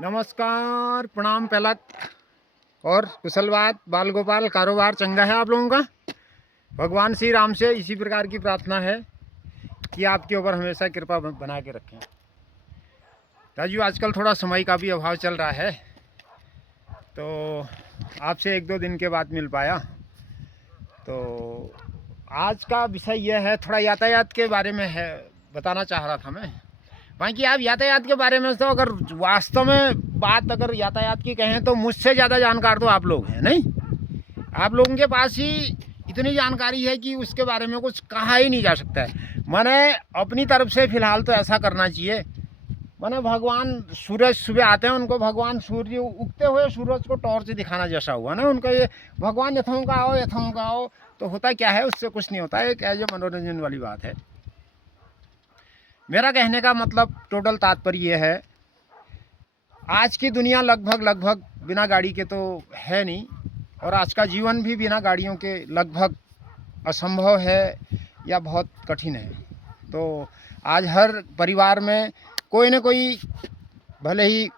नमस्कार, प्रणाम पहलत और कुशलवाद। बाल गोपाल कारोबार चंगा है आप लोगों का। भगवान श्री राम से इसी प्रकार की प्रार्थना है कि आपके ऊपर हमेशा कृपा बना के रखें। राजू, आजकल थोड़ा समय का भी अभाव चल रहा है, तो आपसे एक दो दिन के बाद मिल पाया। तो आज का विषय यह है, थोड़ा यातायात के बारे में है, बताना चाह रहा था मैं। बाकी आप यातायात के बारे में तो अगर वास्तव में बात अगर यातायात की कहें तो मुझसे ज़्यादा जानकार तो आप लोग हैं, नहीं? आप लोगों के पास ही इतनी जानकारी है कि उसके बारे में कुछ कहा ही नहीं जा सकता है। मैंने अपनी तरफ से फ़िलहाल तो ऐसा करना चाहिए। मैंने भगवान सूरज सुबह आते हैं, उनको भगवान सूर्य उगते हुए सूरज को टॉर्च दिखाना जैसा हुआ ना, उनका ये भगवान यथों का आओ। तो होता क्या है, उससे कुछ नहीं होता, एक एज मनोरंजन वाली बात है। मेरा कहने का मतलब टोटल तात्पर्य ये है, आज की दुनिया लगभग बिना गाड़ी के तो है नहीं, और आज का जीवन भी बिना गाड़ियों के लगभग असंभव है या बहुत कठिन है। तो आज हर परिवार में कोई न कोई, भले ही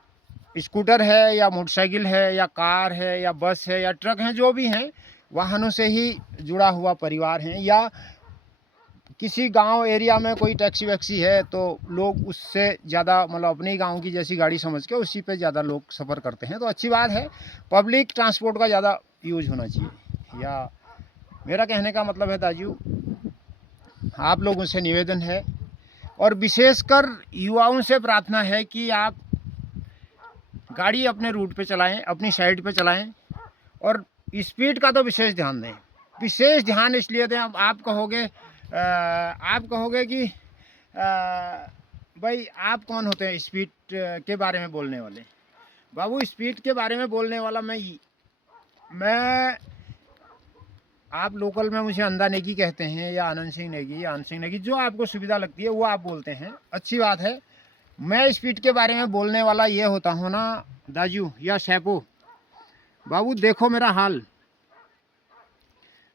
स्कूटर है या मोटरसाइकिल है या कार है या बस है या ट्रक है, जो भी हैं, वाहनों से ही जुड़ा हुआ परिवार है। या किसी गांव एरिया में कोई टैक्सी वैक्सी है तो लोग उससे ज़्यादा, मतलब अपने गांव की जैसी गाड़ी समझ के उसी पे ज़्यादा लोग सफ़र करते हैं। तो अच्छी बात है, पब्लिक ट्रांसपोर्ट का ज़्यादा यूज होना चाहिए। या मेरा कहने का मतलब है दाजू, आप लोगों से निवेदन है और विशेषकर युवाओं से प्रार्थना है कि आप गाड़ी अपने रूट पे चलाएं, अपनी साइड पे चलाएं, और स्पीड का तो विशेष ध्यान दें। विशेष ध्यान इसलिए दें, अब आप कहोगे कि भाई आप कौन होते हैं स्पीड के बारे में बोलने वाले? बाबू, स्पीड के बारे में बोलने वाला मैं आप लोकल में मुझे अंधा नेगी कहते हैं या आनंद सिंह नेगी या आनंद सिंह नेगी, जो आपको सुविधा लगती है वो आप बोलते हैं, अच्छी बात है। मैं स्पीड के बारे में बोलने वाला ये होता हूँ ना दाजू या शैपू, बाबू देखो मेरा हाल।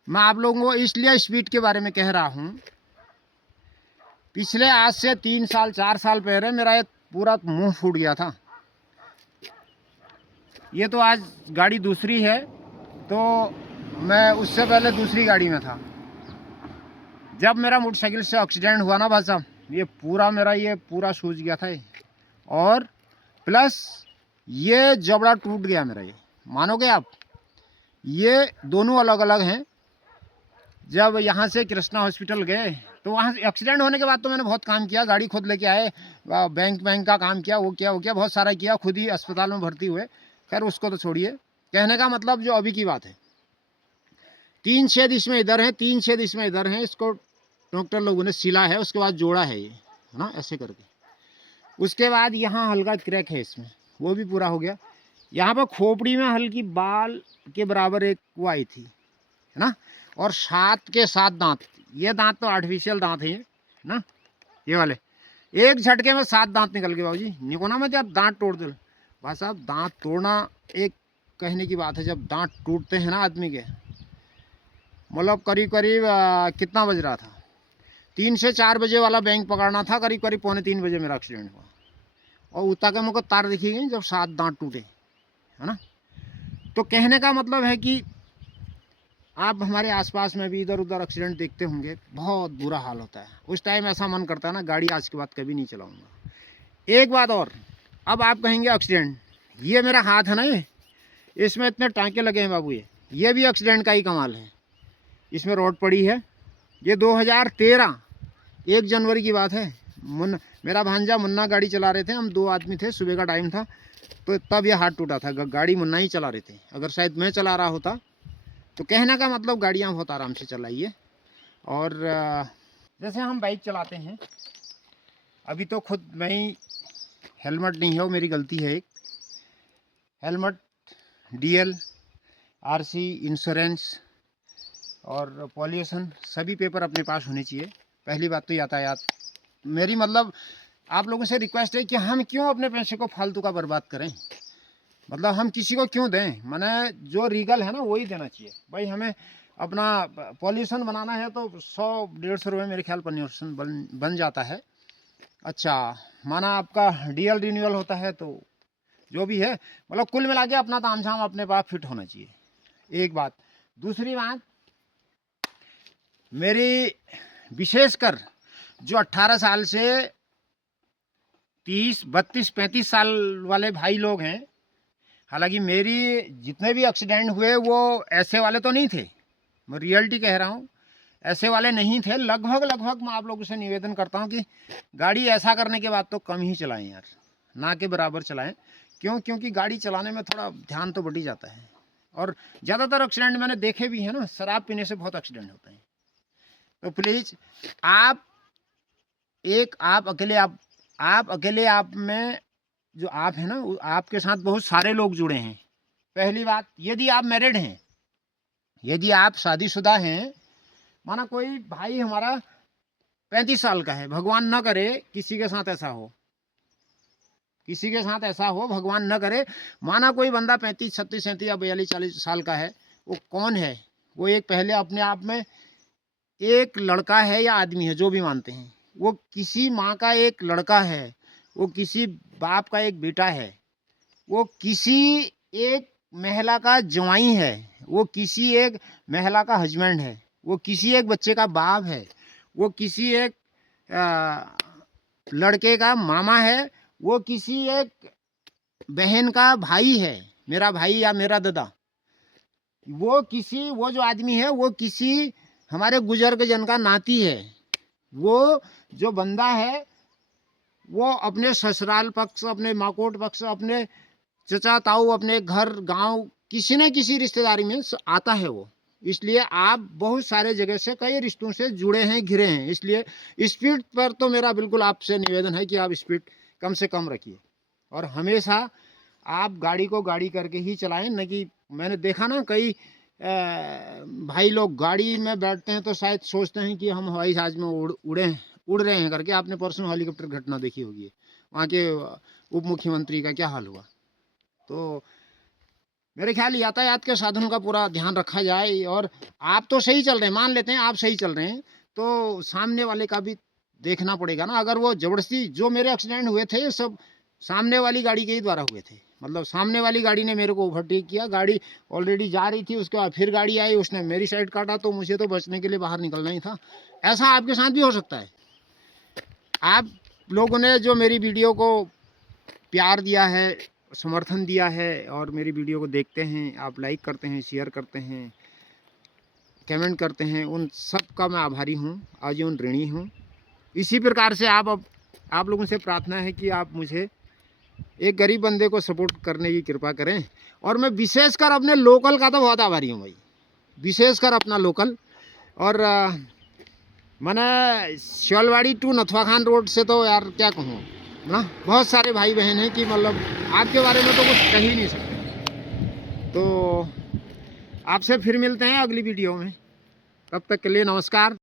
मैं आप लोगों को इसलिए स्पीड के बारे में कह रहा हूँ, पिछले आज से 3 साल 4 साल पहले मेरा ये पूरा मुंह फूट गया था। ये तो आज गाड़ी दूसरी है, तो मैं उससे पहले दूसरी गाड़ी में था। जब मेरा मोटरसाइकिल से एक्सीडेंट हुआ ना भाई साहब, ये पूरा सूज गया था और प्लस ये जबड़ा टूट गया मेरा। ये मानोगे आप, ये दोनों अलग अलग हैं। जब यहाँ से कृष्णा हॉस्पिटल गए तो वहाँ से एक्सीडेंट होने के बाद तो मैंने बहुत काम किया, गाड़ी खुद लेके आए, बैंक का काम किया, वो किया बहुत सारा किया, खुद ही अस्पताल में भर्ती हुए। खैर उसको तो छोड़िए, कहने का मतलब जो अभी की बात है, 3 छेद इसमें इधर है, 3 छेद इसमें इधर है। इसको डॉक्टर लोगों ने सिला है, उसके बाद जोड़ा है ये, है ना, ऐसे करके। उसके बाद यहाँ हल्का क्रैक है इसमें, वो भी पूरा हो गया। यहाँ पर खोपड़ी में हल्की बाल के बराबर एक वो आई थी, है ना, और 7 के 7 दांत। ये दांत तो आर्टिफिशियल दांत है ना, ये वाले। एक झटके में 7 दांत निकल गए बाबूजी। निकोना में जब दांत तोड़ दो भाई साहब, दांत तोड़ना एक कहने की बात है। जब दांत टूटते हैं ना आदमी के, मतलब करीब कितना बज रहा था, 3 से 4 बजे वाला बैंक पकड़ना था, करीब पौने 3 बजे मेरा एक्सीडेंट हुआ। और उतना के मुझको तार दिखी गई जब 7 दांत टूटे, है ना। तो कहने का मतलब है कि आप हमारे आसपास में भी इधर उधर एक्सीडेंट देखते होंगे, बहुत बुरा हाल होता है। उस टाइम ऐसा मन करता है ना, गाड़ी आज के बाद कभी नहीं चलाऊंगा। एक बात और, अब आप कहेंगे एक्सीडेंट, ये मेरा हाथ है ना, ये इसमें इतने टाँके लगे हैं बाबू, ये भी एक्सीडेंट का ही कमाल है। इसमें रोड पड़ी है, ये 2013 1 जनवरी की बात है। मेरा भांजा मुन्ना गाड़ी चला रहे थे, हम 2 आदमी थे, सुबह का टाइम था, तो तब ये हाथ टूटा था। गाड़ी मुन्ना ही चला रहे थे, अगर शायद मैं चला रहा होता तो कहने का मतलब गाड़ियाँ बहुत आराम से चलाइए। और जैसे हम बाइक चलाते हैं, अभी तो खुद मैं ही, हेलमेट नहीं है वो मेरी गलती है। एक हेलमेट, डीएल, आरसी, इंश्योरेंस और पॉल्यूशन, सभी पेपर अपने पास होने चाहिए। पहली बात तो यातायात। मेरी मतलब आप लोगों से रिक्वेस्ट है कि हम क्यों अपने पैसे को फालतू का बर्बाद करें, मतलब हम किसी को क्यों दें। मैंने जो रीगल है ना वही देना चाहिए भाई। हमें अपना पॉल्यूशन बनाना है तो 100-150 रुपये मेरे ख्याल पॉल्यूशन बन जाता है। अच्छा, माना आपका डीएल रिन्यूअल होता है तो जो भी है, मतलब कुल मिला के अपना तामझाम अपने पास फिट होना चाहिए, एक बात। दूसरी बात, मेरी विशेषकर जो 18 साल से 30, 32, 35 साल वाले भाई लोग हैं, हालांकि मेरी जितने भी एक्सीडेंट हुए वो ऐसे वाले तो नहीं थे, मैं रियलिटी कह रहा हूँ, ऐसे वाले नहीं थे। लगभग मैं आप लोगों से निवेदन करता हूँ कि गाड़ी ऐसा करने के बाद तो कम ही चलाएं यार, ना के बराबर चलाएं। क्यों? क्योंकि गाड़ी चलाने में थोड़ा ध्यान तो बढ़ ही जाता है, और ज़्यादातर एक्सीडेंट मैंने देखे भी हैं ना, शराब पीने से बहुत एक्सीडेंट होते हैं। तो प्लीज़ आप अकेले आप में जो आप है ना, आपके साथ बहुत सारे लोग जुड़े हैं। पहली बात, यदि आप मैरिड हैं, यदि आप शादीशुदा हैं, माना कोई भाई हमारा 35 साल का है, भगवान न करे किसी के साथ ऐसा हो, किसी के साथ ऐसा हो, भगवान न करे। माना कोई बंदा 35, 36, 37 या 42, 40 साल का है, वो कौन है? वो एक पहले अपने आप में एक लड़का है या आदमी है, जो भी मानते हैं, वो किसी माँ का एक लड़का है, वो किसी बाप का एक बेटा है, वो किसी एक महिला का जवाई है, वो किसी एक महिला का हस्बैंड है, वो किसी एक बच्चे का बाप है, वो किसी एक लड़के का मामा है, वो किसी एक बहन का भाई है, मेरा भाई या मेरा दादा। वो जो आदमी है वो किसी हमारे बुजुर्ग जन का नाती है। वो जो बंदा है वो अपने ससुराल पक्ष, अपने माकोट पक्ष, अपने चचा ताऊ, अपने घर गांव, किसी न किसी रिश्तेदारी में आता है वो। इसलिए आप बहुत सारे जगह से, कई रिश्तों से जुड़े हैं, घिरे हैं। इसलिए स्पीड पर तो मेरा बिल्कुल आपसे निवेदन है कि आप स्पीड कम से कम रखिए, और हमेशा आप गाड़ी को गाड़ी करके ही चलाएं। न कि मैंने देखा ना, कई भाई लोग गाड़ी में बैठते हैं तो शायद सोचते हैं कि हम हवाई जहाज में उड़ रहे हैं करके। आपने परसों हेलीकॉप्टर घटना देखी होगी, वहाँ के उप मुख्यमंत्री का क्या हाल हुआ। तो मेरे ख्याल यातायात के साधनों का पूरा ध्यान रखा जाए। और आप तो सही चल रहे हैं, मान लेते हैं आप सही चल रहे हैं, तो सामने वाले का भी देखना पड़ेगा ना। अगर वो जबरदस्ती, जो मेरे एक्सीडेंट हुए थे सब सामने वाली गाड़ी के ही द्वारा हुए थे, मतलब सामने वाली गाड़ी ने मेरे को ओवरटेक किया, गाड़ी ऑलरेडी जा रही थी, उसके बाद फिर गाड़ी आई, उसने मेरी साइड काटा, तो मुझे तो बचने के लिए बाहर निकलना ही था। ऐसा आपके साथ भी हो सकता है। आप लोगों ने जो मेरी वीडियो को प्यार दिया है, समर्थन दिया है, और मेरी वीडियो को देखते हैं, आप लाइक करते हैं, शेयर करते हैं, कमेंट करते हैं, उन सब का मैं आभारी हूँ, आजीवन ऋणी हूँ। इसी प्रकार से आप लोगों से प्रार्थना है कि आप मुझे, एक गरीब बंदे को सपोर्ट करने की कृपा करें। और मैं विशेषकर अपने लोकल का तो बहुत आभारी हूँ भाई, विशेषकर अपना लोकल। और मैंने शिवलवाड़ी टू नथवा खान रोड से तो यार क्या कहूँ ना, बहुत सारे भाई बहन हैं कि मतलब आपके बारे में तो कुछ कह ही नहीं सकते। तो आपसे फिर मिलते हैं अगली वीडियो में, तब तक के लिए नमस्कार।